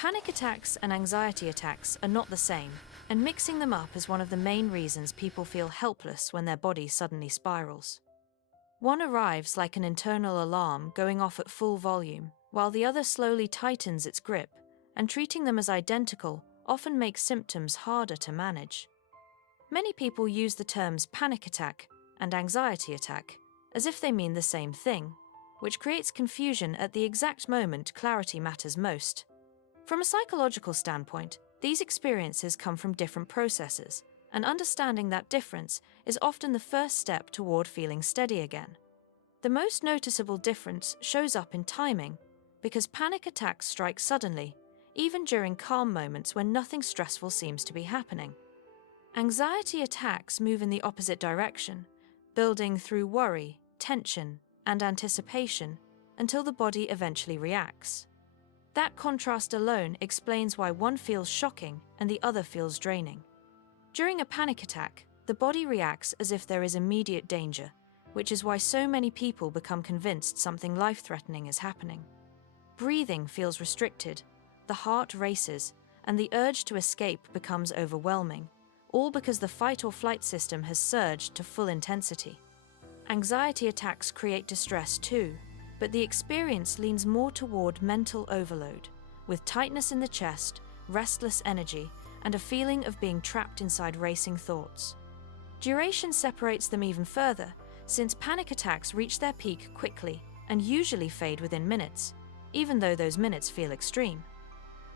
Panic attacks and anxiety attacks are not the same, and mixing them up is one of the main reasons people feel helpless when their body suddenly spirals. One arrives like an internal alarm going off at full volume, while the other slowly tightens its grip, and treating them as identical often makes symptoms harder to manage. Many people use the terms panic attack and anxiety attack as if they mean the same thing, which creates confusion at the exact moment clarity matters most. From a psychological standpoint, these experiences come from different processes, and understanding that difference is often the first step toward feeling steady again. The most noticeable difference shows up in timing, because panic attacks strike suddenly, even during calm moments when nothing stressful seems to be happening. Anxiety attacks move in the opposite direction, building through worry, tension, and anticipation until the body eventually reacts. That contrast alone explains why one feels shocking and the other feels draining. During a panic attack, the body reacts as if there is immediate danger, which is why so many people become convinced something life-threatening is happening. Breathing feels restricted, the heart races, and the urge to escape becomes overwhelming, all because the fight-or-flight system has surged to full intensity. Anxiety attacks create distress too, but the experience leans more toward mental overload, with tightness in the chest, restless energy, and a feeling of being trapped inside racing thoughts. Duration separates them even further, since panic attacks reach their peak quickly and usually fade within minutes, even though those minutes feel extreme.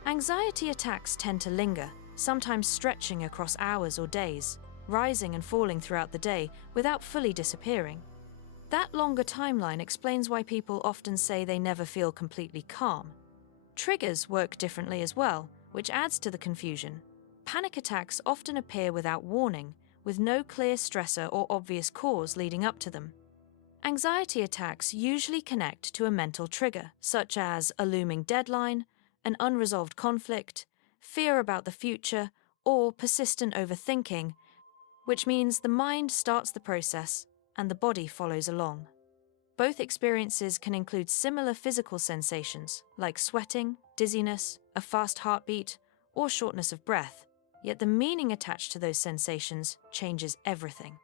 Anxiety attacks tend to linger, sometimes stretching across hours or days, rising and falling throughout the day without fully disappearing. That longer timeline explains why people often say they never feel completely calm. Triggers work differently as well, which adds to the confusion. Panic attacks often appear without warning, with no clear stressor or obvious cause leading up to them. Anxiety attacks usually connect to a mental trigger, such as a looming deadline, an unresolved conflict, fear about the future, or persistent overthinking, which means the mind starts the process and the body follows along. Both experiences can include similar physical sensations, like sweating, dizziness, a fast heartbeat, or shortness of breath, yet the meaning attached to those sensations changes everything.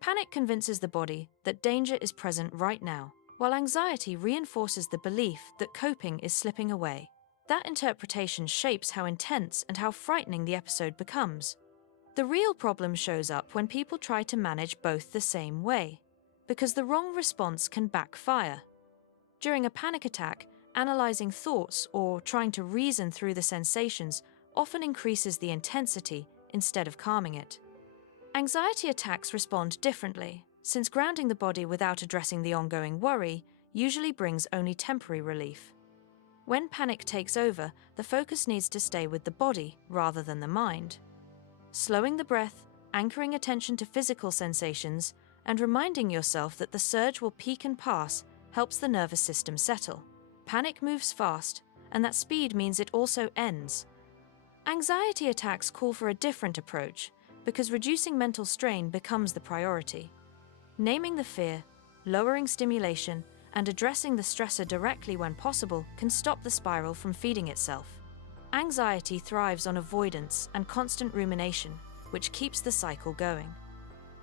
Panic convinces the body that danger is present right now, while anxiety reinforces the belief that coping is slipping away. That interpretation shapes how intense and how frightening the episode becomes. The real problem shows up when people try to manage both the same way, because the wrong response can backfire. During a panic attack, analyzing thoughts or trying to reason through the sensations often increases the intensity instead of calming it. Anxiety attacks respond differently, since grounding the body without addressing the ongoing worry usually brings only temporary relief. When panic takes over, the focus needs to stay with the body rather than the mind. Slowing the breath, anchoring attention to physical sensations, and reminding yourself that the surge will peak and pass helps the nervous system settle. Panic moves fast, and that speed means it also ends. Anxiety attacks call for a different approach, because reducing mental strain becomes the priority. Naming the fear, lowering stimulation, and addressing the stressor directly when possible can stop the spiral from feeding itself. Anxiety thrives on avoidance and constant rumination, which keeps the cycle going.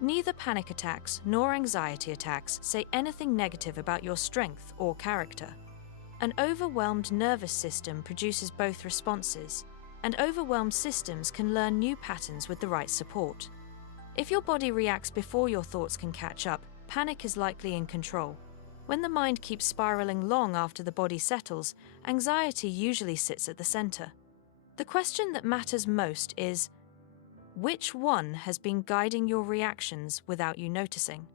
Neither panic attacks nor anxiety attacks say anything negative about your strength or character. An overwhelmed nervous system produces both responses, and overwhelmed systems can learn new patterns with the right support. If your body reacts before your thoughts can catch up, panic is likely in control. When the mind keeps spiraling long after the body settles, anxiety usually sits at the center. The question that matters most is, which one has been guiding your reactions without you noticing?